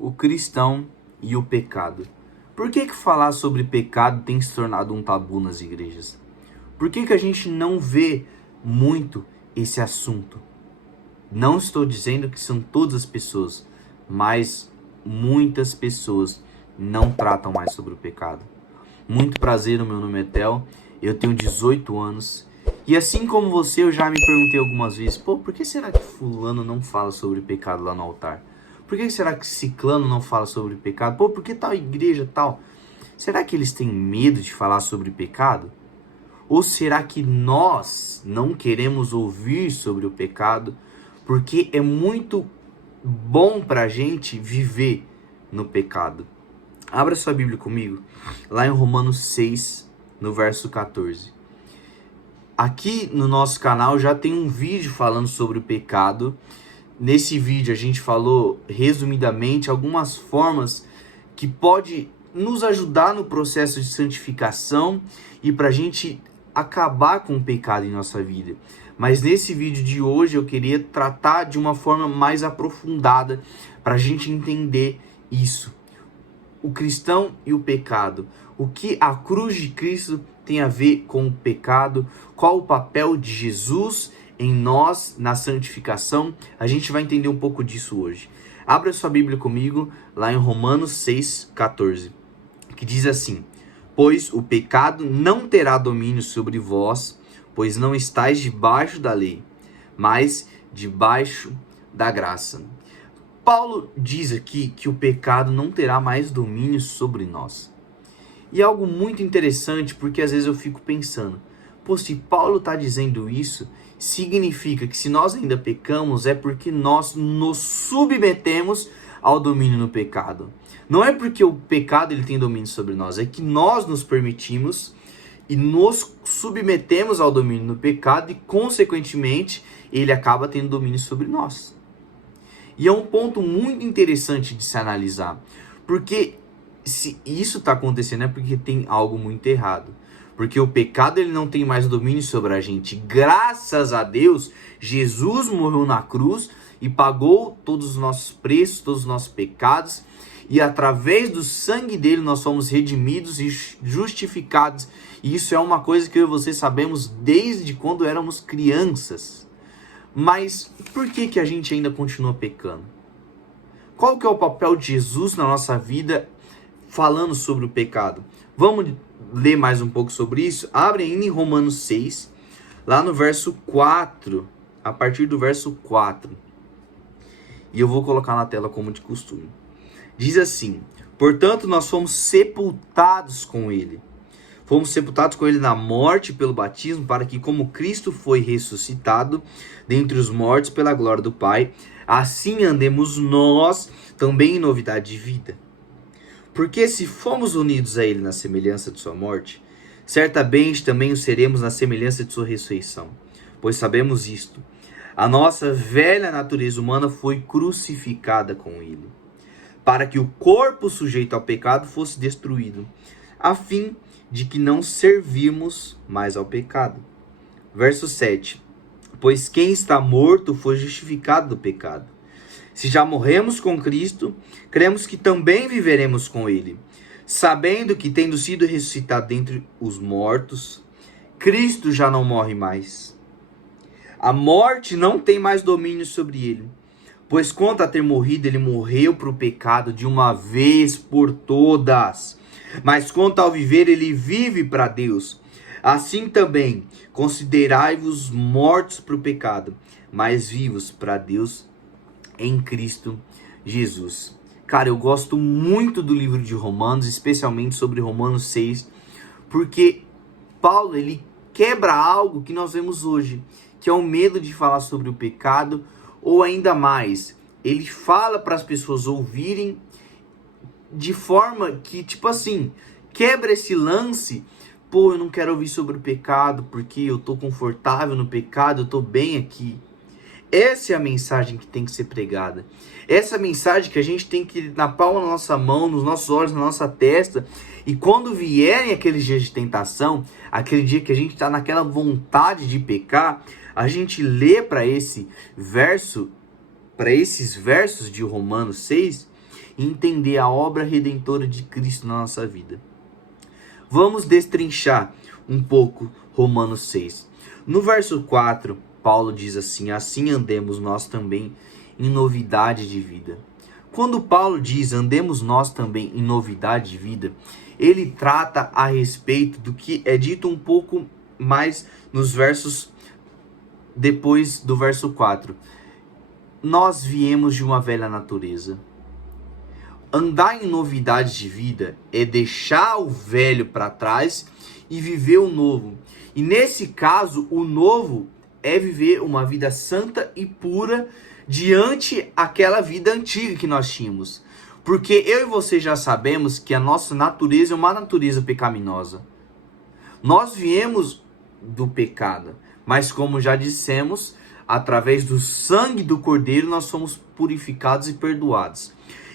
o cristão e o pecado. Por que falar sobre pecado tem se tornado um tabu nas igrejas? Por que a gente não vê muito esse assunto? Não estou dizendo que são todas as pessoas, mas muitas pessoas não tratam mais sobre o pecado. Muito prazer, o meu nome é Theo, eu tenho 18 anos e assim como você, eu já me perguntei algumas vezes, por que será que fulano não fala sobre pecado lá no altar? Por que será que ciclano não fala sobre pecado? Por que tal igreja tal? Será que eles têm medo de falar sobre pecado? Ou será que nós não queremos ouvir sobre o pecado porque é muito bom para a gente viver no pecado? Abra sua Bíblia comigo, lá em Romanos 6, no verso 14. Aqui no nosso canal já tem um vídeo falando sobre o pecado. Nesse vídeo a gente falou resumidamente algumas formas que pode nos ajudar no processo de santificação e para a gente acabar com o pecado em nossa vida. Mas nesse vídeo de hoje eu queria tratar de uma forma mais aprofundada para a gente entender isso. O cristão e o pecado. O que a cruz de Cristo tem a ver com o pecado? Qual o papel de Jesus em nós, na santificação? A gente vai entender um pouco disso hoje. Abra sua Bíblia comigo, lá em Romanos 6, 14, que diz assim: pois o pecado não terá domínio sobre vós, pois não estáis debaixo da lei, mas debaixo da graça. Paulo diz aqui que o pecado não terá mais domínio sobre nós. E é algo muito interessante, porque às vezes eu fico pensando, se Paulo está dizendo isso, significa que se nós ainda pecamos, é porque nós nos submetemos ao domínio no pecado. Não é porque o pecado ele tem domínio sobre nós, é que nós nos permitimos e nos submetemos ao domínio no pecado e, consequentemente, ele acaba tendo domínio sobre nós. E é um ponto muito interessante de se analisar, porque se isso está acontecendo é porque tem algo muito errado. Porque o pecado ele não tem mais domínio sobre a gente. Graças a Deus, Jesus morreu na cruz e pagou todos os nossos preços, todos os nossos pecados. E através do sangue dele nós somos redimidos e justificados. E isso é uma coisa que eu e você sabemos desde quando éramos crianças. Mas por que a gente ainda continua pecando? Qual que é o papel de Jesus na nossa vida falando sobre o pecado? Vamos ler mais um pouco sobre isso? Abre ainda em Romanos 6, lá no verso 4, a partir do verso 4. E eu vou colocar na tela como de costume. Diz assim: portanto, nós fomos sepultados com ele. Fomos sepultados com ele na morte pelo batismo, para que, como Cristo foi ressuscitado dentre os mortos pela glória do Pai, assim andemos nós também em novidade de vida. Porque se fomos unidos a ele na semelhança de sua morte, certamente também o seremos na semelhança de sua ressurreição. Pois sabemos isto: a nossa velha natureza humana foi crucificada com ele, para que o corpo sujeito ao pecado fosse destruído, a fim de que não servimos mais ao pecado. Verso 7. Pois quem está morto foi justificado do pecado. Se já morremos com Cristo, cremos que também viveremos com ele, sabendo que, tendo sido ressuscitado dentre os mortos, Cristo já não morre mais. A morte não tem mais domínio sobre ele, pois quanto a ter morrido, ele morreu para o pecado de uma vez por todas. Mas quanto ao viver, ele vive para Deus. Assim também, considerai-vos mortos para o pecado, mas vivos para Deus em Cristo Jesus. Cara, eu gosto muito do livro de Romanos, especialmente sobre Romanos 6, porque Paulo, ele quebra algo que nós vemos hoje, que é o medo de falar sobre o pecado, ou ainda mais, ele fala para as pessoas ouvirem de forma que, tipo assim, quebra esse lance. Eu não quero ouvir sobre o pecado, porque eu tô confortável no pecado, eu tô bem aqui. Essa é a mensagem que tem que ser pregada. Essa mensagem que a gente tem que ir na palma da nossa mão, nos nossos olhos, na nossa testa. E quando vierem aqueles dias de tentação, aquele dia que a gente está naquela vontade de pecar, a gente lê para esses versos de Romanos 6, e entender a obra redentora de Cristo na nossa vida. Vamos destrinchar um pouco Romanos 6. No verso 4, Paulo diz assim: assim andemos nós também em novidade de vida. Quando Paulo diz andemos nós também em novidade de vida, ele trata a respeito do que é dito um pouco mais nos versos depois do verso 4. Nós viemos de uma velha natureza. Andar em novidade de vida é deixar o velho para trás e viver o novo. E nesse caso, o novo é viver uma vida santa e pura diante aquela vida antiga que nós tínhamos. Porque eu e você já sabemos que a nossa natureza é uma natureza pecaminosa. Nós viemos do pecado, mas como já dissemos, através do sangue do Cordeiro nós somos purificados e perdoados.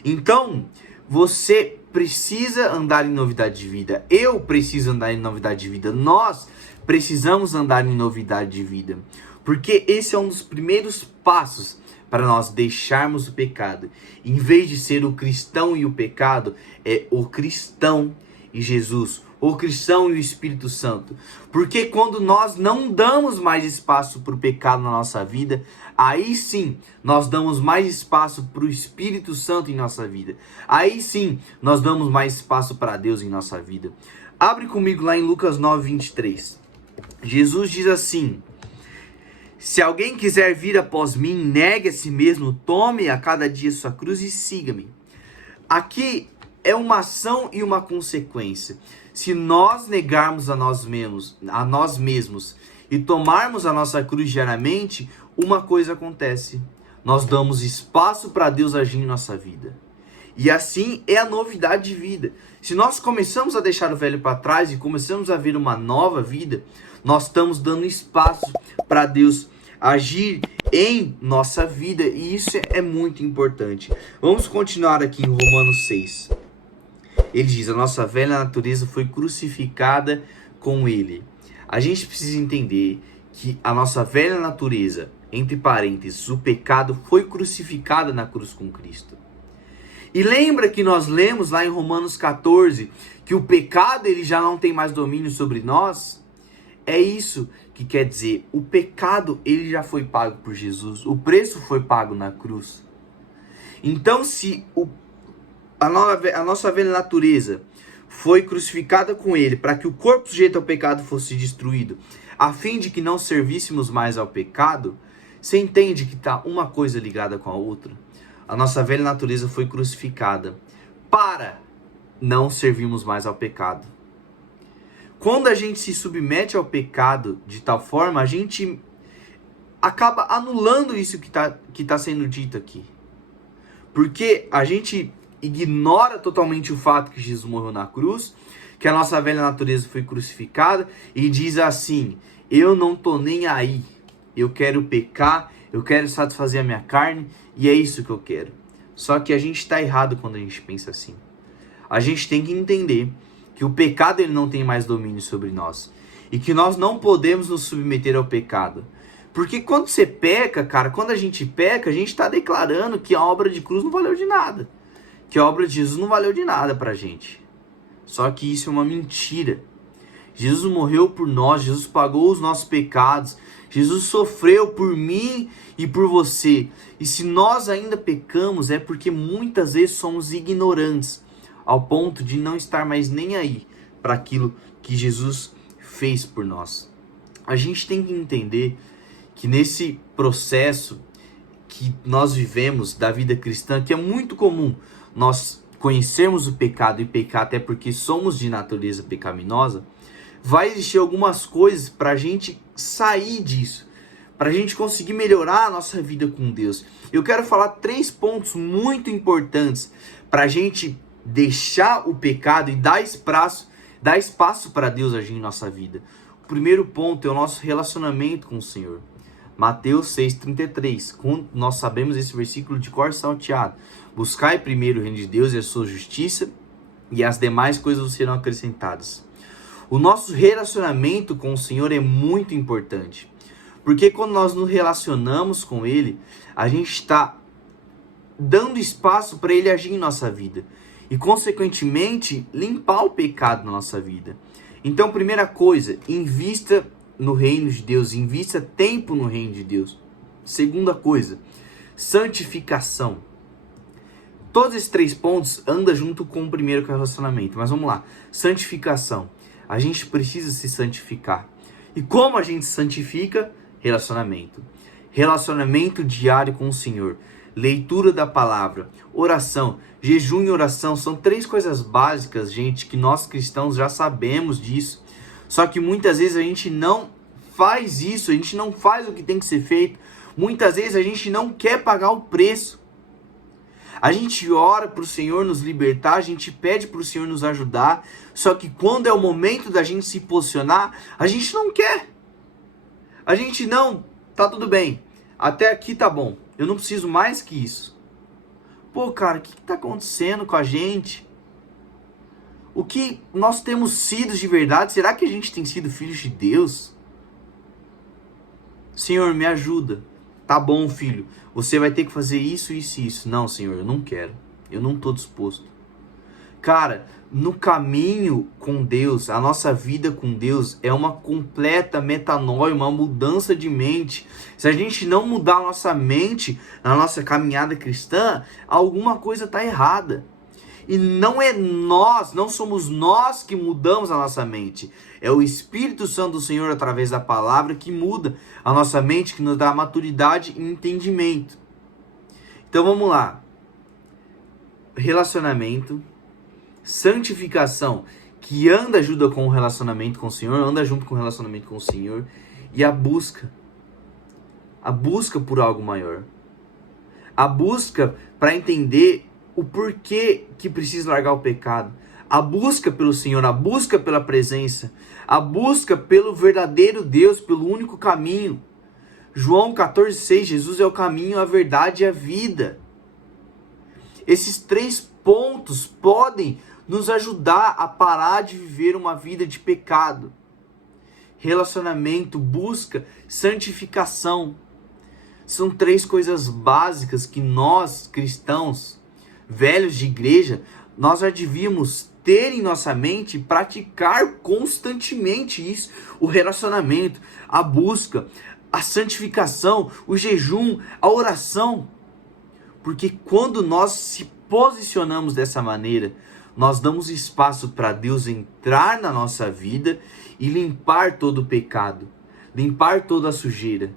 Então, você precisa andar em novidade de vida. Eu preciso andar em novidade de vida. Nós precisamos andar em novidade de vida. Porque esse é um dos primeiros passos para nós deixarmos o pecado. Em vez de ser o cristão e o pecado, é o cristão e Jesus. O cristão e o Espírito Santo. Porque quando nós não damos mais espaço para o pecado na nossa vida, aí sim nós damos mais espaço para o Espírito Santo em nossa vida. Aí sim nós damos mais espaço para Deus em nossa vida. Abre comigo lá em Lucas 9:23. Jesus diz assim: se alguém quiser vir após mim, negue a si mesmo, tome a cada dia sua cruz e siga-me. Aqui é uma ação e uma consequência. Se nós negarmos a nós mesmos e tomarmos a nossa cruz diariamente, uma coisa acontece. Nós damos espaço para Deus agir em nossa vida. E assim é a novidade de vida. Se nós começamos a deixar o velho para trás e começamos a ver uma nova vida, nós estamos dando espaço para Deus agir em nossa vida. E isso é muito importante. Vamos continuar aqui em Romanos 6. Ele diz: a nossa velha natureza foi crucificada com ele. A gente precisa entender que a nossa velha natureza, entre parênteses, o pecado, foi crucificada na cruz com Cristo. E lembra que nós lemos lá em Romanos 14 que o pecado ele já não tem mais domínio sobre nós? É isso que quer dizer. O pecado ele já foi pago por Jesus. O preço foi pago na cruz. Então se a nossa velha natureza foi crucificada com ele para que o corpo sujeito ao pecado fosse destruído, a fim de que não servíssemos mais ao pecado, você entende que está uma coisa ligada com a outra? A nossa velha natureza foi crucificada para não servirmos mais ao pecado. Quando a gente se submete ao pecado de tal forma, a gente acaba anulando isso que tá sendo dito aqui. Porque a gente ignora totalmente o fato que Jesus morreu na cruz, que a nossa velha natureza foi crucificada e diz assim: eu não tô nem aí, eu quero pecar, eu quero satisfazer a minha carne e é isso que eu quero. Só que a gente está errado quando a gente pensa assim. A gente tem que entender que o pecado ele não tem mais domínio sobre nós e que nós não podemos nos submeter ao pecado. Porque quando você peca, cara, quando a gente peca, a gente está declarando que a obra de cruz não valeu de nada. Que a obra de Jesus não valeu de nada pra gente. Só que isso é uma mentira. Jesus morreu por nós, Jesus pagou os nossos pecados, Jesus sofreu por mim e por você. E se nós ainda pecamos é porque muitas vezes somos ignorantes, ao ponto de não estar mais nem aí para aquilo que Jesus fez por nós. A gente tem que entender que nesse processo que nós vivemos da vida cristã, que é muito comum nós conhecermos o pecado e pecar até porque somos de natureza pecaminosa, vai existir algumas coisas para a gente sair disso, para a gente conseguir melhorar a nossa vida com Deus. Eu quero falar 3 pontos muito importantes para a gente deixar o pecado e dar espaço para Deus agir em nossa vida. O primeiro ponto é o nosso relacionamento com o Senhor. Mateus 6,33. Nós sabemos esse versículo de cor salteado. Buscai primeiro o reino de Deus e a sua justiça, e as demais coisas serão acrescentadas. O nosso relacionamento com o Senhor é muito importante. Porque quando nós nos relacionamos com Ele, a gente está dando espaço para ele agir em nossa vida e, consequentemente, limpar o pecado na nossa vida. Então, primeira coisa, invista no reino de Deus, invista tempo no reino de Deus. Segunda coisa, santificação. Todos esses 3 pontos andam junto com o primeiro, que é o relacionamento. Mas vamos lá, santificação. A gente precisa se santificar. E como a gente se santifica? Relacionamento. Relacionamento diário com o Senhor. Leitura da palavra, oração, jejum e oração são 3 coisas básicas, gente, que nós cristãos já sabemos disso. Só que muitas vezes a gente não faz isso, a gente não faz o que tem que ser feito. Muitas vezes a gente não quer pagar o preço. A gente ora para o Senhor nos libertar, a gente pede para o Senhor nos ajudar. Só que quando é o momento da gente se posicionar, a gente não quer. A gente não, tá tudo bem, até aqui tá bom. Eu não preciso mais que isso. Pô, cara, o que tá acontecendo com a gente? O que nós temos sido de verdade? Será que a gente tem sido filhos de Deus? Senhor, me ajuda. Tá bom, filho. Você vai ter que fazer isso, isso e isso. Não, Senhor, eu não quero. Eu não tô disposto. Cara, no caminho com Deus, a nossa vida com Deus é uma completa metanoia, uma mudança de mente. Se a gente não mudar a nossa mente na nossa caminhada cristã, alguma coisa está errada. E não é nós, não somos nós que mudamos a nossa mente. É o Espírito Santo do Senhor, através da palavra, que muda a nossa mente, que nos dá maturidade e entendimento. Então vamos lá. Relacionamento. Santificação, que ajuda com o relacionamento com o Senhor, anda junto com o relacionamento com o Senhor, e a busca por algo maior, a busca para entender o porquê que precisa largar o pecado, a busca pelo Senhor, a busca pela presença, a busca pelo verdadeiro Deus, pelo único caminho. João 14,6, Jesus é o caminho, a verdade e a vida. Esses 3 pontos podem nos ajudar a parar de viver uma vida de pecado. Relacionamento, busca, santificação. São 3 coisas básicas que nós, cristãos, velhos de igreja, nós já devíamos ter em nossa mente e praticar constantemente isso. O relacionamento, a busca, a santificação, o jejum, a oração. Porque quando nós se posicionamos dessa maneira, nós damos espaço para Deus entrar na nossa vida e limpar todo o pecado, limpar toda a sujeira,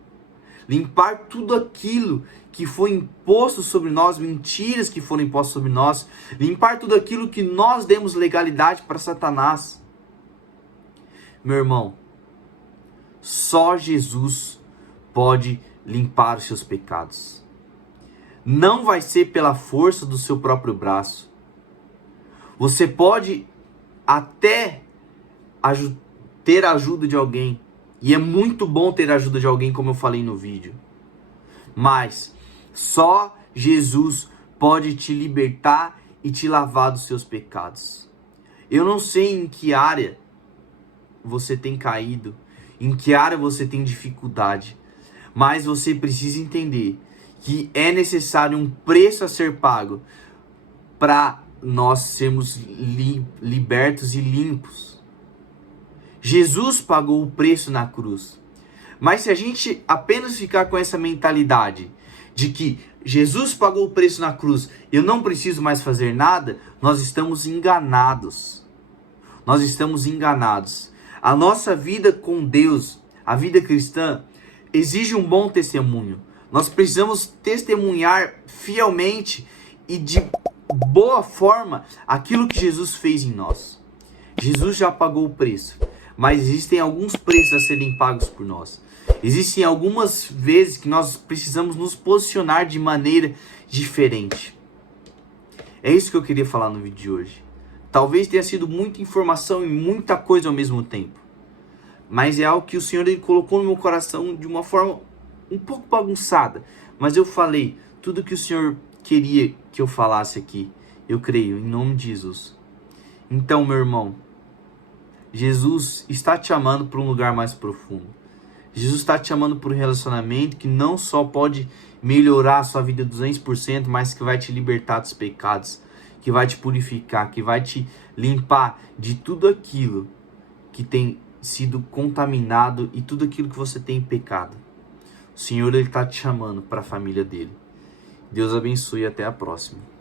limpar tudo aquilo que foi imposto sobre nós, mentiras que foram impostas sobre nós, limpar tudo aquilo que nós demos legalidade para Satanás. Meu irmão, só Jesus pode limpar os seus pecados. Não vai ser pela força do seu próprio braço. Você pode até ter a ajuda de alguém. E é muito bom ter a ajuda de alguém, como eu falei no vídeo. Mas só Jesus pode te libertar e te lavar dos seus pecados. Eu não sei em que área você tem caído, em que área você tem dificuldade. Mas você precisa entender que é necessário um preço a ser pago para nós sermos libertos e limpos. Jesus pagou o preço na cruz. Mas se a gente apenas ficar com essa mentalidade de que Jesus pagou o preço na cruz, eu não preciso mais fazer nada, nós estamos enganados. Nós estamos enganados. A nossa vida com Deus, a vida cristã, exige um bom testemunho. Nós precisamos testemunhar fielmente e de boa forma aquilo que Jesus fez em nós. Jesus já pagou o preço, mas existem alguns preços a serem pagos por nós. Existem algumas vezes que nós precisamos nos posicionar de maneira diferente. É isso que eu queria falar no vídeo de hoje. Talvez tenha sido muita informação e muita coisa ao mesmo tempo, mas é algo que o Senhor ele colocou no meu coração de uma forma um pouco bagunçada. Mas eu falei tudo que o Senhor queria que eu falasse aqui. Eu creio, em nome de Jesus. Então, meu irmão, Jesus está te chamando para um lugar mais profundo. Jesus está te chamando para um relacionamento que não só pode melhorar a sua vida 200%, mas que vai te libertar dos pecados, que vai te purificar, que vai te limpar de tudo aquilo que tem sido contaminado e tudo aquilo que você tem pecado. O Senhor está te chamando para a família dele. Deus abençoe e até a próxima.